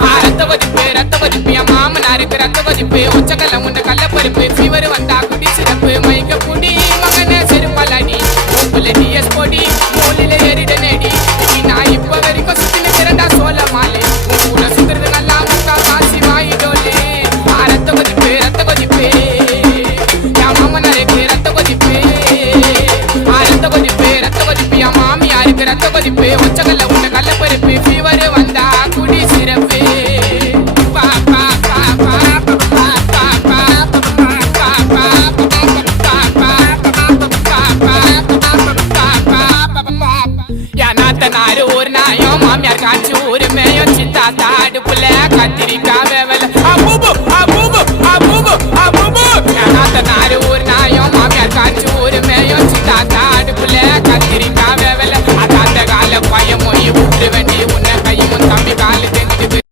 ரத்த கொதிப்பு ரத்த கொதிப்பு என் மாமனாருக்கு ரத்த கொதிப்பு ஒச்சக்கல்ல உண்ட கல்ல பருப்பு ஃபீவர் வந்தா குடி சிறப்பு மயக்க குடி மகனே செருப்பலடி உப்புல டிஎஸ் பொடி மூலில எரிட நெடி நான் இப்ப வரைக்கும் சுத்தின திறந்தா சோழ மாலை உன் கூட சுத்துறது நல்லா முக்கா காசி வாயிடோலே ரத்த கொதிப்பு என் மாமனாருக்கு ரத்த கொதிப்பு ரத்த கொதிப்பு ரத்த கொதிப்பு என் மாமியாருக்கு ரத்த கொதிப்பு ஒச்சக்கல்ல உண்ட கல்ல பருப்பு ஃபீவர் வந்தா குடி சிறப்பு ஒரு நாயும் மாமியார் காய்ச்சி ஒரு மேயும் சித்தா தாடு புள்ள கத்திரிக்காய்